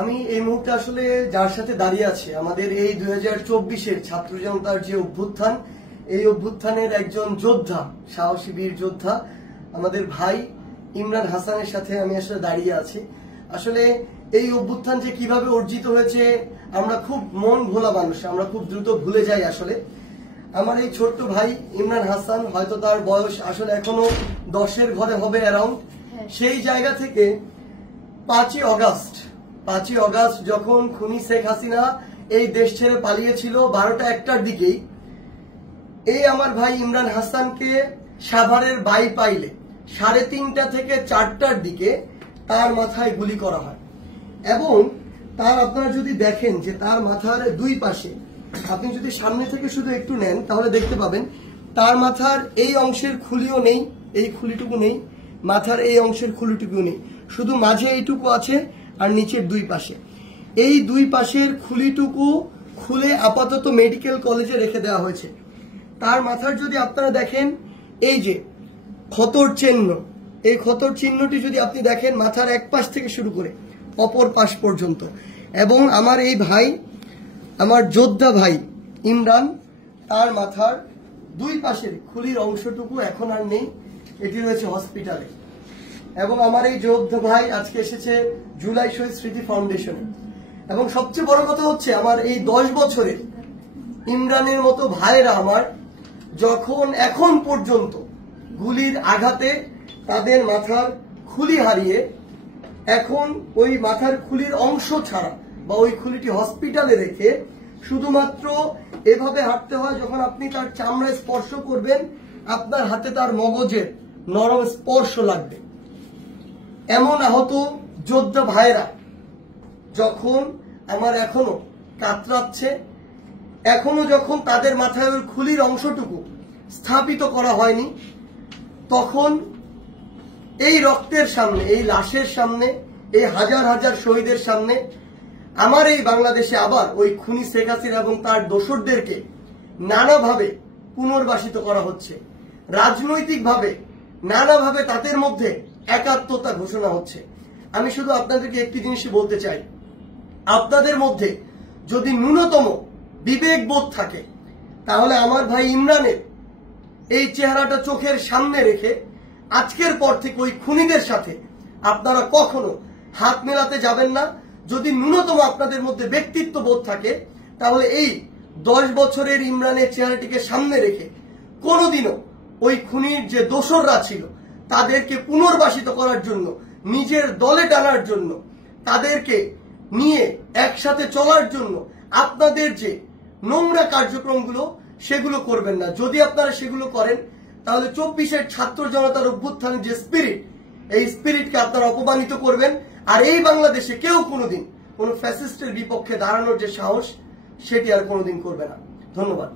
আমি এই মুহূর্তে আসলে যার সাথে দাঁড়িয়ে আছি আমাদের এই 2024-এর ছাত্র জনতার যে অভ্যুত্থান, এই অভ্যুত্থানের একজন যোদ্ধা, সাহসী বীর যোদ্ধা আমাদের ভাই ইমরান হাসানের সাথে আমি আসলে দাঁড়িয়ে আছি। আসলে এই অভ্যুত্থান যে কিভাবে অর্জিত হয়েছে আমরা খুব মন ভোলা মানুষ, আমরা খুব দ্রুত ভুলে যাই। আসলে আমার এই ছোট্ট ভাই ইমরান হাসান, হয়তো তার বয়স আসলে এখনো 10-এর ঘরে হবে অ্যারাউন্ড, সেই জায়গা থেকে 5ই অগাস্ট যখন খুনি শেখ হাসিনা এই দেশ ছেড়ে পালিয়েছিল 12টা 1টার দিকেই, এই আমার ভাই ইমরান হাসানকে সাভারের বাইপাইলে 3:30 থেকে 4টার দিকে তার মাথায় গুলি করা হয়। এবং তার আপনারা যদি দেখেন যে তার মাথার দুই পাশে, আপনি যদি সামনে থেকে শুধু একটু নেন তাহলে দেখতে পাবেন তার মাথার এই অংশের খুলিও নেই, এই খুলিটুকু নেই, মাথার এই অংশের খুলিটুকু নেই, শুধু মাঝে এইটুকু আছে আর নিচের দুই পাশে। এই দুই পাশের খুলিটুকু খুলে আপাতত মেডিকেল কলেজে রেখে দেওয়া হয়েছে। তার মাথার যদি আপনারা দেখেন এই যে ক্ষতর চিহ্ন, এই ক্ষতর চিহ্নটি যদি আপনি দেখেন মাথার এক পাশ থেকে শুরু করে অপর পাশ পর্যন্ত। এবং আমার এই ভাই, আমার যোদ্ধা ভাই ইমরান, তার মাথার দুই পাশের খুলির অংশটুকু এখন আর নেই, এটি রয়েছে হসপিটালে। এবং আমার এই যোদ্ধা ভাই আজকে এসেছে জুলাই শহীদ স্মৃতি ফাউন্ডেশনে। এবং সবচেয়ে বড় কথা হচ্ছে আমার এই 10 বছরের ইমরানের মতো ভাইরা আমার যখন এখন পর্যন্ত গুলির আঘাতে তাদের মাথার খুলি হারিয়ে এখন ওই মাথার খুলির অংশ ছাড়া বা ওই খুলিটি হসপিটালে রেখে শুধুমাত্র এভাবে হাঁটতে হয়, যখন আপনি তার চামড়ায় স্পর্শ করবেন আপনার হাতে তার মগজের নরম স্পর্শ লাগবে। এমন আহত যোদ্ধা ভাইরা যখন আমার এখনো কাতরাচ্ছে, এখনো যখন তাদের মাথায় ওই খুলির অংশটুকু স্থাপিত করা হয়নি, তখন এই রক্তের সামনে, এই লাশের সামনে, এই হাজার হাজার শহীদের সামনে আমার এই বাংলাদেশে আবার ওই খুনি শেখ হাসিনা এবং তার দোসরদেরকে নানাভাবে পুনর্বাসিত করা হচ্ছে। রাজনৈতিকভাবে নানাভাবে তাদের মধ্যে একাত্মতা ঘোষণা হচ্ছে। আমি শুধু আপনাদেরকে একটি জিনিসই বলতে চাই, আপনাদের মধ্যে যদি ন্যূনতম বিবেকবোধ থাকে তাহলে আমার ভাই ইমরানের এই চেহারাটা চোখের সামনে রেখে আজকের পর থেকে ওই খুনিদের সাথে আপনারা কখনো হাত মেলাতে যাবেন না। যদি ন্যূনতম আপনাদের মধ্যে ব্যক্তিত্ব বোধ থাকে তাহলে এই 10 বছরের ইমরানের চেহারাটিকে সামনে রেখে কোনোদিনও ওই খুনির যে দোসররা ছিল তাদেরকে পুনর্বাসিত করার জন্য, নিজের দলে টানার জন্য, তাদেরকে নিয়ে একসাথে চলার জন্য আপনাদের যে নোংরা কার্যক্রমগুলো সেগুলো করবেন না। যদি আপনারা সেগুলো করেন তাহলে 24-এর ছাত্র জনতার অভ্যুত্থানের যে স্পিরিট, এই স্পিরিটকে আপনারা অপমানিত করবেন। আর এই বাংলাদেশে কেউ কোনোদিন কোন ফ্যাসিস্টের বিপক্ষে দাঁড়ানোর যে সাহস সেটি আর কোনোদিন করবে না। ধন্যবাদ।